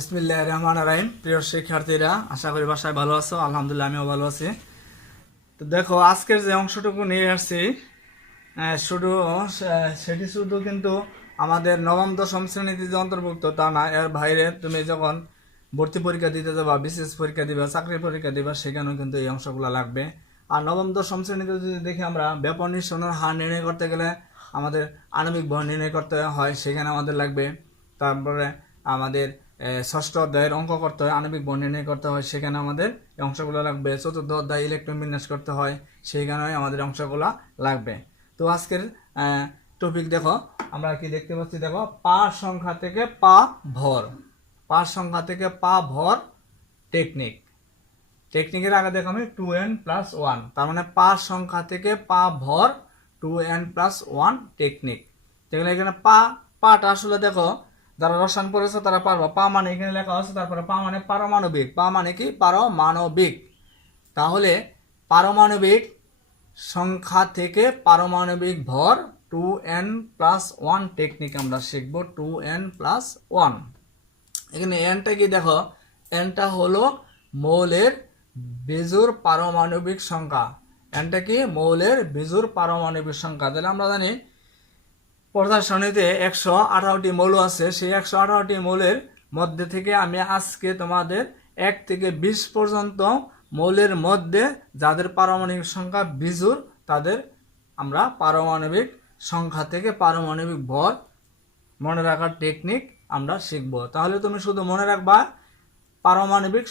বিসমিল্লাহির রহমানির রহিম। প্রিয় শিক্ষার্থীরা, আশা করি বাসায় ভালো আছো। আলহামদুলিল্লাহ, আমিও ভালো আছি। তো দেখো, আজকের যে অংশটুকু নিয়ে আসছি সেটি শুধু কিন্তু আমাদের নবম দশম শ্রেণীতে যে অন্তর্ভুক্ত তা না, এর বাইরে তুমি যখন ভর্তি পরীক্ষা দিতে যাবা, বিশেষ পরীক্ষা দিবা, চাকরির পরীক্ষা দিবা, সেখানেও কিন্তু এই অংশগুলো লাগবে। আর নবম দশম শ্রেণীতে যদি দেখি আমরা ব্যাপন নিঃসরণের হার নির্ণয় করতে গেলে আমাদের আণবিক ভর নির্ণয় করতে হয়, সেখানে আমাদের লাগবে। তারপরে আমাদের ষষ্ঠ অধ্যায়ের অঙ্ক করতে হয়, আণবিক ভর নির্ণয় করতে হয়, সেখানে আমাদের এই অংশগুলো লাগবে। চতুর্থ অধ্যায় ইলেকট্রন বিন্যাস করতে হয়, সেইখানে আমাদের অংশগুলো লাগবে। তো আজকের টপিক দেখো, আমরা কি দেখতে পাচ্ছি, দেখো, পা সংখ্যা থেকে পা ভর, পা সংখ্যা থেকে পা ভর টেকনিক। টেকনিকের আগে দেখো আমি 2n+1, তার মানে পা সংখ্যা থেকে পা ভর 2n+1 টেকনিক। যেগুলো এখানে পাটা আসলে দেখো, যারা রসায়ন পড়েছে তারা পারবো। পা মানে এখানে লেখা আছে, তারপরে পা মানে পারমাণবিক। পা মানে কি? পারমাণবিক। তাহলে পারমাণবিক সংখ্যা থেকে পারমাণবিক ভর 2n+1 টেকনিক আমরা শিখব। 2n+1, এখানে এনটা কি দেখো, এনটা হলো মৌলের বিজোড় পারমাণবিক সংখ্যা। এনটা কি? মৌলের বিজোড় পারমাণবিক সংখ্যা। তাহলে আমরা জানি পদার্থ সারণীতে 118টি মৌল আছে। সেই 118টি মৌলের মধ্যে থেকে আমি আজকে তোমাদের 1 থেকে 20 পর্যন্ত মৌলের মধ্যে যাদের পারমাণবিক সংখ্যা বিজোড়, তাদের আমরা পারমাণবিক সংখ্যা থেকে পারমাণবিক ভর মনে রাখার টেকনিক আমরা শিখব। তাহলে তুমি শুধু মনে রাখবা পারমাণবিক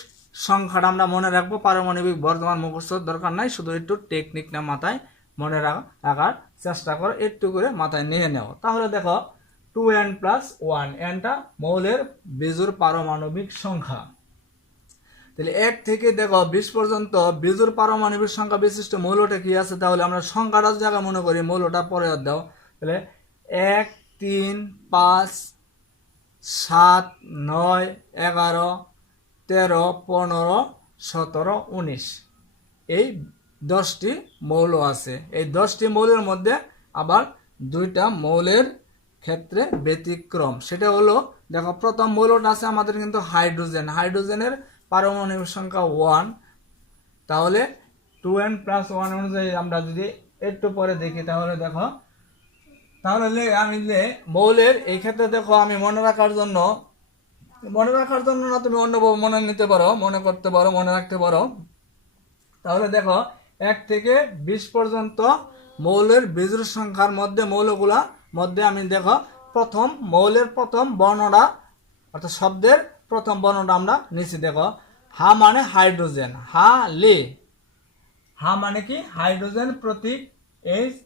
সংখ্যাটা আমরা মনে রাখবো, পারমাণবিক ভর তোমার মুখস্থ দরকার নাই, শুধু একটু টেকনিকটা মাথায় মনে রাখার চেষ্টা করো, একটু করে মাথায় নিয়ে নেও। তাহলে দেখো 2n+1, এনটা মৌলের বিজোড় পারমাণবিক সংখ্যা। তাহলে 1 থেকে দেখো 20 পর্যন্ত বিজোড় পারমাণবিক সংখ্যা বিশিষ্ট মৌলটা কি আছে, তাহলে আমরা সংখ্যাটা জায়গা মনে করি, মৌলটা পরে দাও। তাহলে 1, 3, 5, 7, 9, 11, 13, 15, 17, 19, এই 10টি মৌল আছে। এই 10টি মৌলের মধ্যে আবার 2টা মৌলের ক্ষেত্রে ব্যতিক্রম। সেটা হলো, দেখো, প্রথম মৌলটা আছে আমাদের কিন্তু হাইড্রোজেন। হাইড্রোজেনের পারমাণবিক সংখ্যা 1। তাহলে 2n+1 অনুযায়ী আমরা যদি একটু পরে দেখি, তাহলে দেখো, তাহলে আমি মৌলের এই ক্ষেত্রে দেখো, আমি মনে রাখার জন্য না, তুমি অন্যভাবে মনে নিতে পারো, মনে করতে পারো, মনে রাখতে পারো। তাহলে দেখো 1 থেকে 20 পর্যন্ত মৌলের বিজোড় সংখ্যার মধ্যে মৌলগুলা মধ্যে আমি দেখো মৌলের প্রথম বর্ণটা, অর্থাৎ শব্দের প্রথম বর্ণটা আমরা নিচে দেখো। হা মানে হাইড্রোজেন, হা লে। হা মানে কি? হাইড্রোজেন প্রতীক H,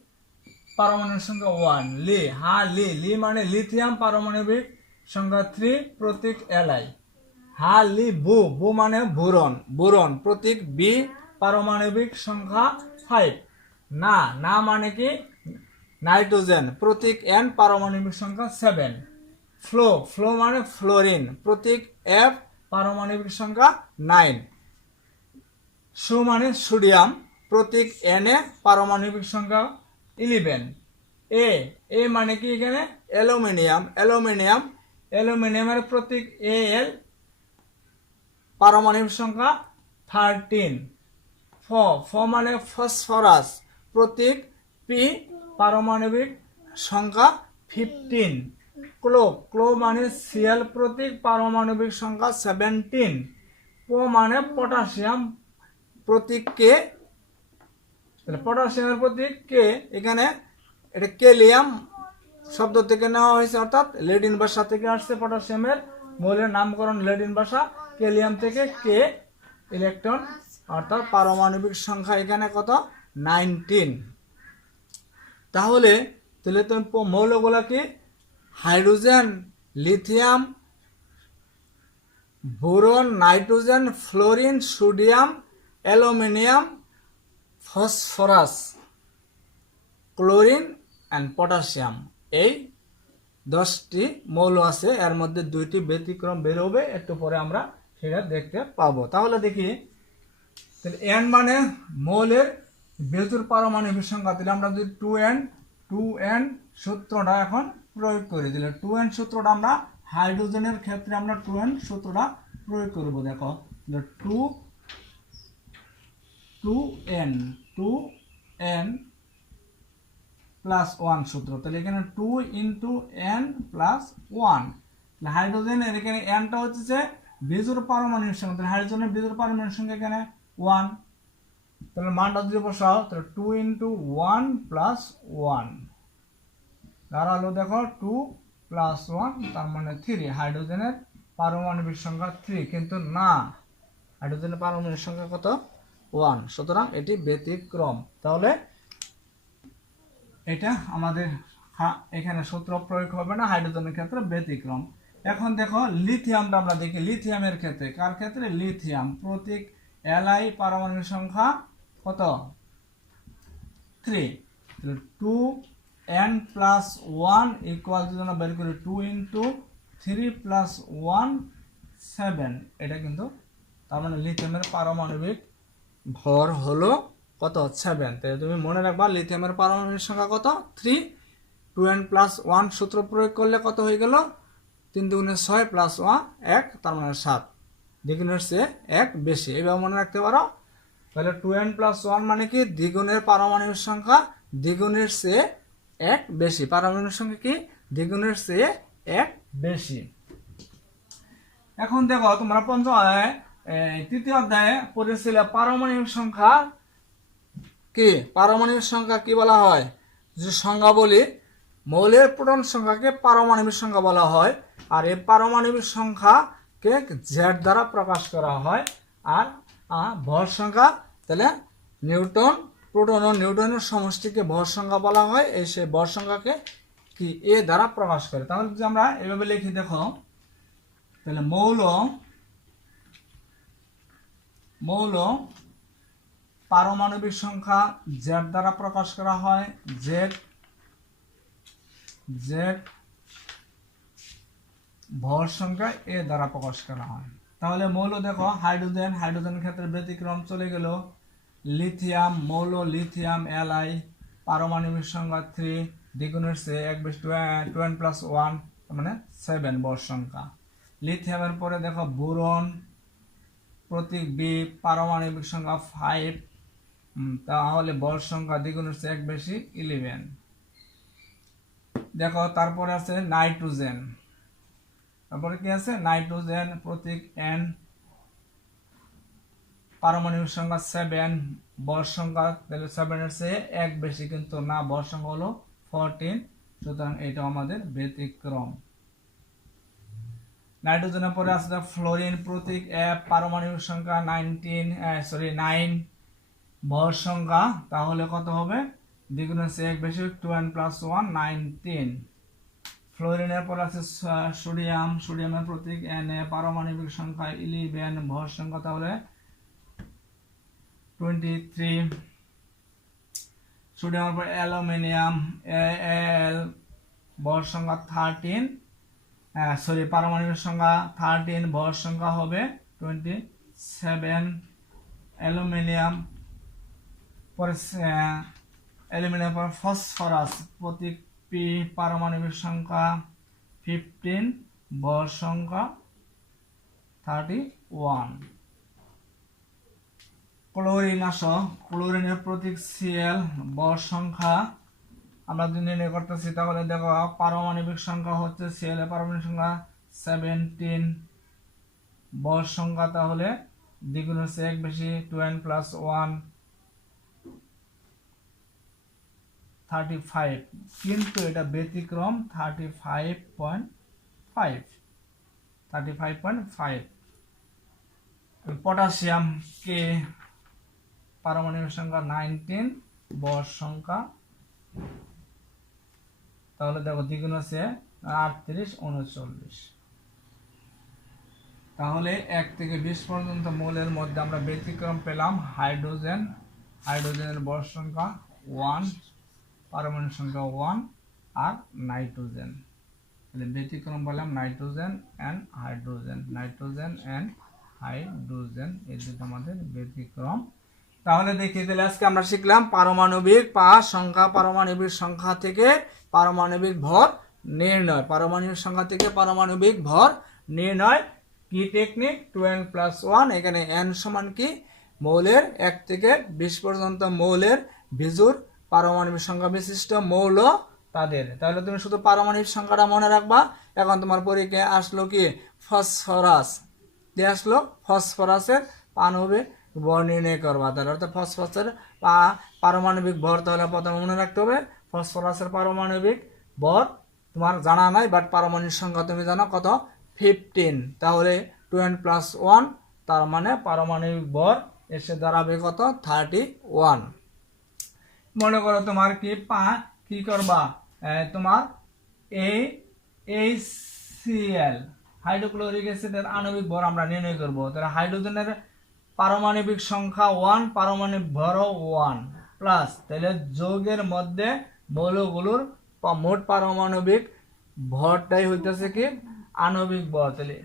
পারমাণবিক সংখ্যা 1, লি, হা লি। লি মানে লিথিয়াম, পারমাণবিক সংখ্যা 3, প্রতীক Li। হা লি বু, বু মানে বোরন, বোরন প্রতীক B, পারমাণবিক সংখ্যা 5। না, না মানে কি? নাইট্রোজেন, প্রতীক N, পারমাণবিক সংখ্যা 7। ফ্লো, ফ্লো মানে ফ্লোরিন, প্রতীক F, পারমাণবিক সংখ্যা 9। সু মানে সোডিয়াম, প্রতীক Na, পারমাণবিক সংখ্যা 11। এ মানে কি? এখানে অ্যালুমিনিয়াম, অ্যালুমিনিয়ামের প্রতীক Al, পারমাণবিক সংখ্যা 13। ফ মানে ফসফরাস, প্রতীক P, পারমাণবিক সংখ্যা 15। ক্লো মানে Cl, প্রতীক পারমাণবিক সংখ্যা 17। মানে পটাশিয়াম, প্রতীক K, পটাশিয়ামের প্রতীক K। এখানে এটা ক্যালিয়াম শব্দ থেকে নেওয়া হয়েছে, অর্থাৎ ল্যাটিন ভাষা থেকে আসছে। পটাশিয়ামের মৌলের নামকরণ ল্যাটিন ভাষা, ক্যালিয়াম থেকে K ইলেকট্রন, অর্থাৎ পারমাণবিক সংখ্যা এখানে কত? 19। তাহলে তুমি মৌলগুলা কি? Hydrogen, lithium, boron, nitrogen, fluorine, sodium, aluminium, phosphorus, chlorine and potassium, এই 10টি মৌল আছে। এর মধ্যে 2টি ব্যতিক্রম বেরোবে, একটু পরে আমরা সেটা দেখতে পাবো। তাহলে দেখি, এন মানে মৌলের বিজোড় পারমাণবিক সংখ্যা। তাহলে আমরা যদি 2n সূত্রটা এখন প্রয়োগ করি, দিলে 2n সূত্রটা আমরা হাইড্রোজেনের ক্ষেত্রে আমরা 2n সূত্রটা প্রয়োগ করব। দেখো 2n প্লাস 1 সূত্র, তাহলে এখানে 2 ইন্টু n প্লাস 1। হাইড্রোজেনের এখানে nটা হচ্ছে যে বিজোড় পারমাণবিক সংখ্যা, তাহলে হাইড্রোজেনের বিজোড় পারমাণবিক সংখ্যা এখানে 1, তাহলে মানটা যদি বসাও তাহলে 2 ইন্টু 1 প্লাস 1 দাঁড়ালো দেখো 2 প্লাস 1 তার মানে 3। হাইড্রোজেনের পারমাণবিক সংখ্যা 3, কিন্তু না, হাইড্রোজেনের পারমাণবিক সংখ্যা কত? 1। সুতরাং এটি ব্যতিক্রম। তাহলে এটা আমাদের এখানে সূত্র প্রয়োগ হবে না, হাইড্রোজেনের ক্ষেত্রে ব্যতিক্রম। এখন দেখো লিথিয়ামটা আমরা দেখি। লিথিয়ামের ক্ষেত্রে, কার ক্ষেত্রে? লিথিয়াম। প্রতীক Li, পারমাণবিক সংখ্যা কত? 3। তাহলে 2n প্লাস 1 ইকুয়াল যদি আমরা বের করি 2 ইন্টু 3 প্লাস 1 7। এটা কিন্তু তার মানে লিথিয়ামের পারমাণবিক ভর হলো কত? 7। তাই তুমি মনে রাখবা লিথিয়ামের পারমাণবিক সংখ্যা কত? 3। 2n প্লাস 1 সূত্র প্রয়োগ করলে কত হয়ে গেল? 3 দুগুণে 6 প্লাস 1 তার মানে 7। দ্বিগুণের চেয়ে 1 বেশি, এইভাবে মনে রাখতে পারো। তাহলে 2n প্লাস 1 মানে কি? দ্বিগুণের পারমাণবিক সংখ্যা দ্বিগুণের চেয়ে 1 বেশি। পারমাণবিক সংখ্যা কি? দ্বিগুণের চেয়ে 1 বেশি। এখন দেখো তোমরা পঞ্চম অধ্যায়ে তৃতীয় অধ্যায়ে পড়েছিলে পারমাণবিক সংখ্যা কি? পারমাণবিক সংখ্যা কি বলা হয়? যে সংজ্ঞা বলি, মৌলের প্রোটন সংখ্যাকে পারমাণবিক সংখ্যা বলা হয়। আর এই পারমাণবিক সংখ্যাকে জেড দ্বারা প্রকাশ করা হয়। আর ভর সংখ্যা, তাহলে নিউটন, প্রোটন ও নিউটনের সমষ্টিকে ভর সংখ্যা বলা হয়। এই সেই ভর সংখ্যাকে কি এ দ্বারা প্রকাশ করে। তাহলে যদি আমরা এভাবে লিখি, দেখো তাহলে মৌল পারমাণবিক সংখ্যা জেড দ্বারা প্রকাশ করা হয়। জেড ভর সংখ্যা এ দ্বারা প্রকাশ করা হয়। তাহলে মৌল দেখো হাইড্রোজেনের ক্ষেত্রে ব্যতিক্রম চলে গেল। লিথিয়াম, মৌল লিথিয়াম Li, পারমাণবিক সংখ্যা 3, দ্বিগুণের চেয়ে 1 বেশি, 2n প্লাস 1 মানে 7 ভর সংখ্যা। লিথিয়ামের পরে দেখো বোরন, প্রতীক B, পারমাণবিক সংখ্যা 5, তাহলে ভর সংখ্যা দ্বিগুণের চেয়ে 1 বেশি 11। দেখো তারপরে আছে নাইট্রোজেন। তারপরে কি আছে? নাইট্রোজেন, প্রতীক N, পারমাণবিক সংখ্যা 7, ভর সংখ্যা তাহলে 7 এর চেয়ে 1 বেশি, কিন্তু না, ভর সংখ্যা হলো 14। সুতরাং এটা আমাদের ব্যতিক্রম। নাইট্রোজেনের পরে আছে ফ্লোরিন, প্রতীক F, পারমাণবিক সংখ্যা 9, ভর সংখ্যা তাহলে কত হবে? দ্বিগুণের চেয়ে 1 বেশি, 2n প্লাস 1 19। ফ্লোরিনের পর আছে সোডিয়ামের প্রতীক Na, পারমাণবিক সংখ্যা 11, ভর সংখ্যা তাহলে 23। সোডিয়ামের পর অ্যালুমিনিয়াম Al, ভর সংখ্যা 13, পারমাণবিক সংখ্যা 13, ভর সংখ্যা হবে 27। অ্যালুমিনিয়াম পর ফসফরাস, প্রতীক P, পারমাণবিক সংখ্যা 15, ভর সংখ্যা 31। ক্লোরিন আসো, ক্লোরিনের প্রতীক Cl, ভর সংখ্যা আমরা যদি নির্ণয় করতেছি, তাহলে দেখো পারমাণবিক সংখ্যা হচ্ছে Cl এর পারমাণবিক সংখ্যা 17, ভর সংখ্যা তাহলে দ্বিগুণের চেয়ে 1 বেশি, 2n প্লাস 1 35। কিন্তু এটা ব্যতিক্রম, 35.5। পটাশিয়াম কে, পারমাণবিক সংখ্যা 19, ভর সংখ্যা তাহলে দেখো দ্বিগুণ আছে 38 39। তাহলে 1 থেকে 20 পর্যন্ত মৌলের মধ্যে আমরা ব্যতিক্রম পেলাম। হাইড্রোজেনের ভর সংখ্যা 1, পারমাণবিক সংখ্যা 1, আর নাইট্রোজেন। তাহলে ব্যতিক্রম বললাম নাইট্রোজেন এন্ড হাইড্রোজেন, এই দুটো আমাদের ব্যতিক্রম। তাহলে দেখি, তাহলে আজকে আমরা শিখলাম পারমাণবিক সংখ্যা, পারমাণবিক সংখ্যা থেকে পারমাণবিক ভর নির্ণয়, পারমাণবিক সংখ্যা থেকে পারমাণবিক ভর নির্ণয়। কি টেকনিক? 2n+1। এখানে n সমান কি? মৌলের 1 থেকে 20 পর্যন্ত মৌলের বিজোড় পারমাণবিক সংখ্যা বিশিষ্ট মৌল তাদের। তাহলে তুমি শুধু পারমাণবিক সংখ্যাটা মনে রাখবা। এখন তোমার পরীক্ষায় আসলো কি? ফসফরাস। দিয়ে আসলো ফসফরাসের পারমাণবিক ভর নির্ণয় করবা। তাহলে অর্থাৎ ফসফরাসের পারমাণবিক ভর তাহলে প্রথমে মনে রাখতে হবে। ফসফরাসের পারমাণবিক ভর তোমার জানা নাই, বাট পারমাণবিক সংখ্যা তুমি জানো কত? 15। তাহলে 2n+1, তার মানে পারমাণবিক ভর এসে দাঁড়াবে কত? 31। মনে করো তোমার কি করবা? তোমার HCl হাইড্রোক্লোরিক অ্যাসিডের আণবিক ভর আমরা নির্ণয় করব। তাহলে হাইড্রোজেনের পারমাণবিক সংখ্যা 1, পারমাণবিক ভরও 1 প্লাস, তাহলে যৌগের মধ্যে মৌলগুলোর মোট পারমাণবিক ভরটাই হইতেছে কি? আণবিক ভর। তাহলে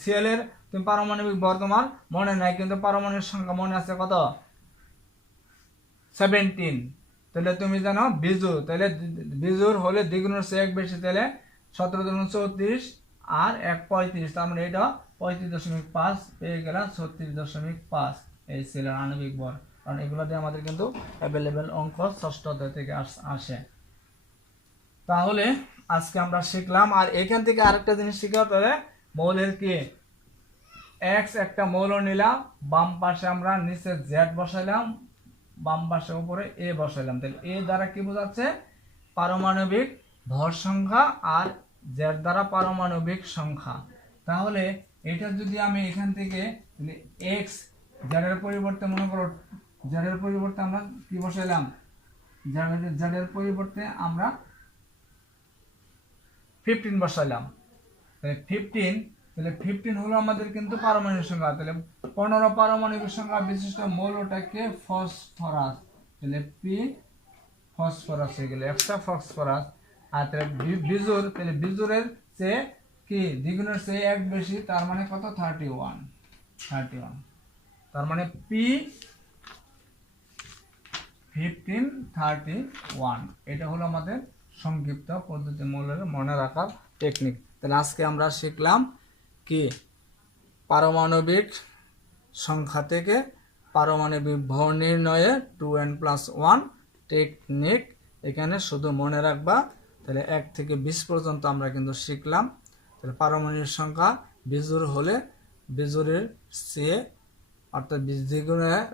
সিএল এর তুমি পারমাণবিক ভর তোমার মনে নাই, কিন্তু পারমাণবিক সংখ্যা মনে আছে কত? 17। তাহলে তুমি জানো বিজোড়, তাহলে বিজোড় হলে দ্বিগুণের চেয়ে 1 বেশি, তাহলে 17 × 34 আর 1 35, তার মানে এটা 35.5 পেয়ে গেলাম 36.5। এই ছিল আণবিক ভর। কারণ এগুলো দিয়ে আমাদের কিন্তু অ্যাভেলেবেল অঙ্ক ষষ্ঠ অধ্যায় থেকে আসে। তাহলে আজকে আমরা শিখলাম। আর এখান থেকে আরেকটা জিনিস শিখতে হবে, মৌলের কি এক্স একটা মৌল নিলাম, বাম পাশে আমরা নিচে জেড বসাইলাম, বাম পাশে উপরে এ বসাইলাম। তাহলে এ দ্বারা কি বোঝাচ্ছে? পারমাণবিক ভর সংখ্যা, আর জেড দ্বারা পারমাণবিক সংখ্যা। তাহলে এটা যদি আমি এখান থেকে এক্স জেডের পরিবর্তে মনে করো, জেডের পরিবর্তে আমরা কি বসাইলাম? জেডের পরিবর্তে আমরা 15 বসাইলাম। তাহলে 15, তাহলে 15 হলো আমাদের কিন্তু পারমাণবিক সংখ্যা। তাহলে 15 পারমাণবিক সংখ্যা বিশিষ্ট মৌলটাকে ফসফরাস। তাহলে পি ফসফরাস হয়ে গেল, একটা ফসফরাস। আর তাহলে বিজোড়, তাহলে বিজোড়ের চেয়ে কি? দ্বিগুণের চেয়ে 1 বেশি, তার মানে কত? 31। তার মানে পি 1531। এটা হলো আমাদের সংক্ষিপ্ত পদ্ধতি মৌলের মনে রাখার টেকনিক। তাহলে আজকে আমরা শিখলাম কি? পারমাণবিক সংখ্যা থেকে পারমাণবিক ভর নির্ণয়ে 2n+1 টেকনিক। এখানে শুধু মনে রাখবা। তাহলে 1 থেকে 20 পর্যন্ত আমরা কিন্তু শিখলাম। তাহলে পারমাণবিক সংখ্যা বিজোড় হলে বিজোড়ের চেয়ে, অর্থাৎ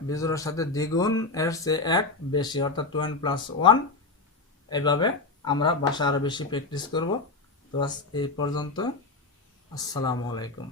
বিজোড়ের সাথে দ্বিগুণ এর চেয়ে 1 বেশি, অর্থাৎ 2n+1। এইভাবে আমরা বাসায় আরো বেশি প্র্যাকটিস করব। তো এই পর্যন্ত। আসসালামু আলাইকুম।